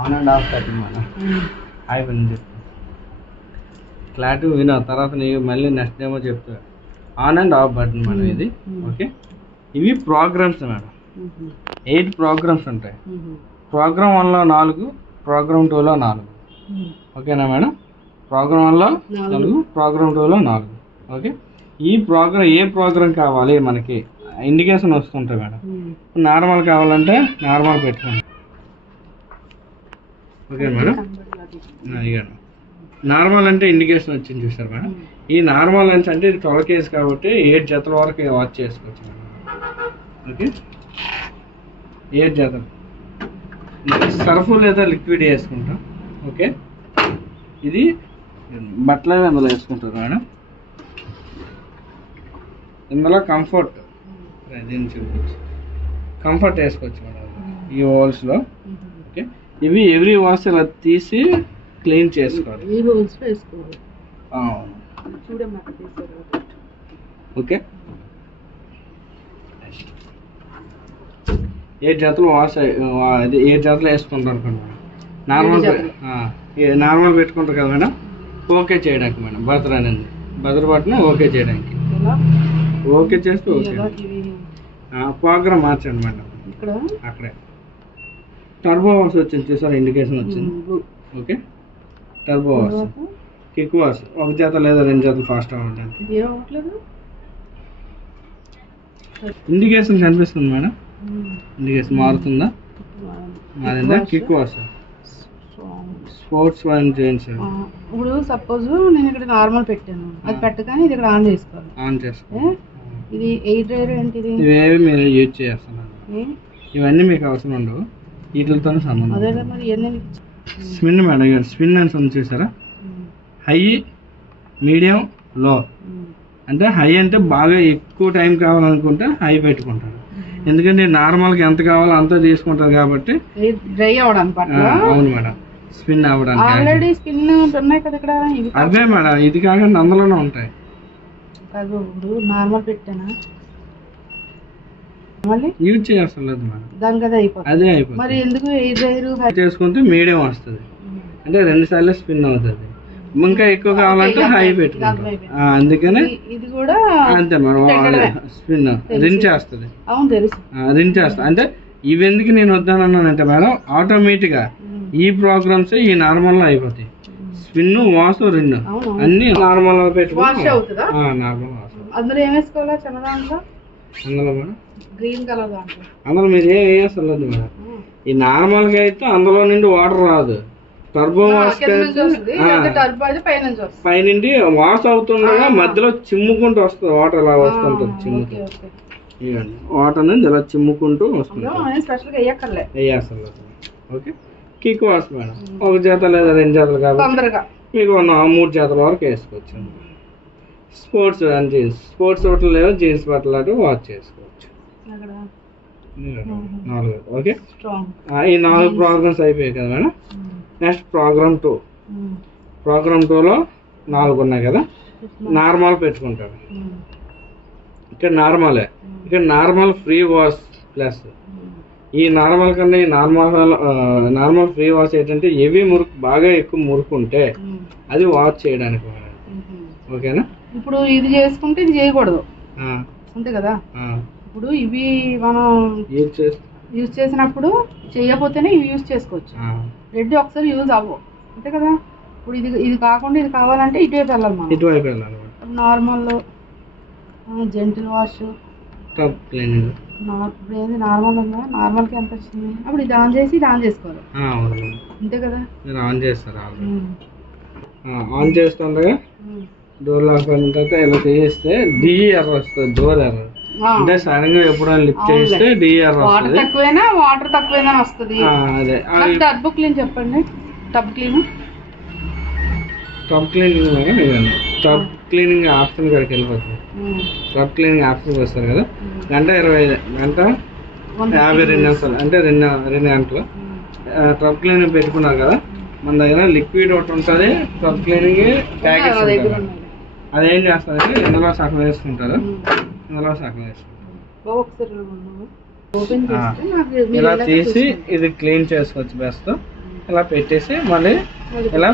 On and of cutting madam. అయిపోయింది clarity వినా తర్వాత నీకు మళ్ళీ నెక్స్ట్ డేమో చెప్తా. On and of button madam ఇది. ఓకే, ఇవి ప్రోగ్రామ్స్ మేడం. 8 ప్రోగ్రామ్స్ ఉంటాయి. ప్రోగ్రామ్ 1లో 4, ప్రోగ్రామ్ 2లో 4. ఓకేనా మేడం? ప్రోగ్రామ్ 1లో 4, ప్రోగ్రామ్ 2లో 4. ఓకే, ఈ ప్రోగ్రామ్ ఏ ప్రోగ్రామ్ కావాలి మనకి ఇండికేషన్ వస్తుంటాయి మేడం. నార్మల్ కావాలంటే నార్మల్ పెట్టుకోండి. ఓకే మేడం, ఇవ్వండి. నార్మల్ అంటే ఇండికేషన్ వచ్చింది చూసారు మేడం. ఈ నార్మల్ లెన్స్ అంటే ఇది 12 కేజీ కాబట్టి 8 జతల వరకు వాచ్ చేసుకోవచ్చు మేడం. ఓకే, 8 జతలు సర్ఫ్ లేదా లిక్విడ్ వేసుకుంటాం. ఓకే, ఇది బట్టల అందులో వేసుకుంటారు మేడం. ఇందులో కంఫర్ట్ దీన్ని చూపించు, కంఫర్ట్ వేసుకోవచ్చు మేడం ఈ హోల్స్లో. ఓకే, ఇవి ఎవ్రీ వాష్ ఇలా తీసి క్లీన్ చేసుకోవాలి. ఓకే, 8 జతలు వాష్ 8 జతలు వేసుకుంటారు అనుకోండి. నార్మల్ పెట్టుకుంటారు కదా మేడం. ఓకే చేయడానికి మేడం బర్తర్ అనేది బర్తర్ బటన్ ఓకే చేయడానికి. ఓకే చేస్తే ఓకే. ప్రోగ్రామ్ మార్చండి మేడం. అక్కడే టర్బో వాష్ వచ్చింది చూసారు, ఇండికేషన్ వచ్చింది. Okay, turbo wash, kick wash 1 జత లేదా 2 జతలు ఫాస్ట్ అవ్వడానికి ఇండికేషన్ కనిపిస్తుంది మేడం. ఇండికేషన్ మారుతుందా? మారిందా? Kick wash, sports one jeans. ఇప్పుడు సపోజ్ నేను ఇక్కడ నార్మల్ పెట్టాను, అది పెట్టగానే ఇది ఇక్కడ ఆన్ చేసుకోవాలి. ఆన్ చేసుకోవాలి. ఇది ఎయిర్ డ్రైర్ ఏంటిది? ఇవేవి మీరు యూజ్ చేస్తున్నారు, ఇవన్నీ మీకు అవసరం ఉండవు, వీటితో సంబంధం. అదే మరి ఇవన్నీ స్పిన్ మేడం. స్పిన్ అని ఉంది చూసారా, హై, మీడియం, లో. అంటే హై అంటే బాగా ఎక్కువ టైం కావాలనుకుంటే హై పెట్టుకుంటారు. ఎందుకంటే నార్మల్గా ఎంత కావాలో అంత తీసుకుంటారు కాబట్టి డ్రై అవడానికి. అవును మేడం, స్పిన్ అవ్వడానికి. ఆల్రెడీ స్పిన్ ఉన్నాయి కదా ఇక్కడ. అదే మేడం, ఇది కాకుండా అందులోనే ఉంటాయి. నార్మల్ పెట్టానా మళ్ళీ యూజ్ చేయాల్సిన లేదు మేడం, దానికి అదే అయిపోతుంది. అదే అయిపోతుంది. మరి ఎందుకు ఎయిర్ డ్రైర్ చేసుకుంటే మీడియం వస్తుంది, అంటే 2 సార్లు స్పిన్ అవుతుంది. ఇంకా ఎక్కువ కావాలంటే హై పెట్టుకుంటాం. అందుకనే ఇది కూడా అంతే మేడం. స్పిన్ రిన్ చేస్తుంది. అవును తెలుసు, రిన్ చేస్తా. అంటే ఇవి ఎందుకు నేను వద్దానన్నానంటే మేడం, ఆటోమేటిక్ గా ఈ ప్రోగ్రామ్స్ ఈ నార్మల్ లో అయిపోతాయి. స్పిన్, వాష్, రిన్ అన్ని నార్మల్ లో పెట్టుకుంటే నార్మల్ వాష్. అందులో ఏం వేసుకోవాలా చిన్న దాంట్లో? అందులో మేడం గ్రీన్ కలర్ దాంట్లో అందులో మీరు ఏం వేయలేదు మేడం. ఈ నార్మల్ గా అయితే అందులో నుండి వాటర్ రాదు. టర్బో వాష్ పైనుండి వాష్ అవుతుండగా మధ్యలో చిమ్ముకుంటూ వస్తుంది వాటర్, అలా వస్తుంటది చిమ్ముకుంటూ. ఇవ్వండి, వాటర్ నుంచి ఇలా చిమ్ముకుంటూ వస్తుంది. వేయాల్సిన. ఓకే, కిక్ వాష్ మేడం 1 జత లేదా 2 జతలు కాబట్టి మీకు 3 జతల వరకు వేసుకోవచ్చు. స్పోర్ట్స్ అండ్ జీన్స్, స్పోర్ట్స్ బట్టలు లేదా జీన్స్ బట్టలు అటు వాష్ చేసుకోవచ్చు. 4. ఓకే, ఈ 4 ప్రోగ్రామ్స్ అయిపోయాయి కదా మేడం. Next programme 2. ప్రోగ్రామ్ 2లో 4 ఉన్నాయి కదా. నార్మల్ పెట్టుకుంటారు. ఇక్కడ నార్మలే, ఇక్కడ నార్మల్ ఫ్రీ వాష్ ప్లస్. ఈ నార్మల్ కన్నా ఈ నార్మల్ ఫ్రీ వాష్ ఏంటంటే హెవీ మురుకు, బాగా ఎక్కువ మురుకు ఉంటే అది వాష్ చేయడానికి. ఓకేనా? ఇప్పుడు ఇది చేసుకుంటే ఇది చేయకూడదు అంతే కదా. ఇప్పుడు ఇవి మనం యూజ్ చేసినప్పుడు చేయకపోతేనే ఇవి యూజ్ చేసుకోవచ్చు. రెడ్ ఒకసారి యూజ్ అవ్వవు అంతే కదా. ఇప్పుడు ఇది కాకుండా ఇది కావాలంటే ఇటువైపు వెళ్ళాలి మనం. ఇటువైపు వెళ్ళాలి. Normal gentle wash, tub cleaning. Normal ఉందా? నార్మల్కి ఎంత వచ్చింది? అప్పుడు ఇది ఆన్ చేసి ఇది ఆన్ చేసుకోవాలి అంతే కదా. మీరు ఆన్ చేస్తారు. ఆన్ చేస్తుండగా డోర్ లాక్ అయిన తర్వాత ఇలా చేస్తే డిఈఆర్ వస్తుంది, డోర్ ఎర్రర్. అంటే సడన్ గా ఎప్పుడైనా లిఫ్ట్ చేస్తే డిఈఆర్ వస్తుంది. వాటర్ తక్కువైనా వస్తుంది. అదే టబ్ క్లీన్ చెప్పండి. Tub cleaning tub cleaning option కాడికి వెళ్ళిపోతుంది. టబ్ క్లీనింగ్ ఆప్షన్ వస్తారు కదా. 1:25 52 నిమిషాలు అంటే 2 గంటలు టబ్ క్లీనింగ్ పెట్టుకున్నాం కదా. మన దగ్గర లిక్విడ్ ఒకటి ఉంటుంది, టబ్ క్లీనింగ్ ప్యాకెట్స్ ఉంటుంది. అదేం చేస్తారంటే ఇందులో సగం వేసుకుంటారు, ఇందులో సగం వేసుకుంటారు. ఇలా తీసి ఇది క్లీన్ చేసుకోవచ్చు బెస్ట్. ఇలా పెట్టేసి మళ్ళీ ఇలా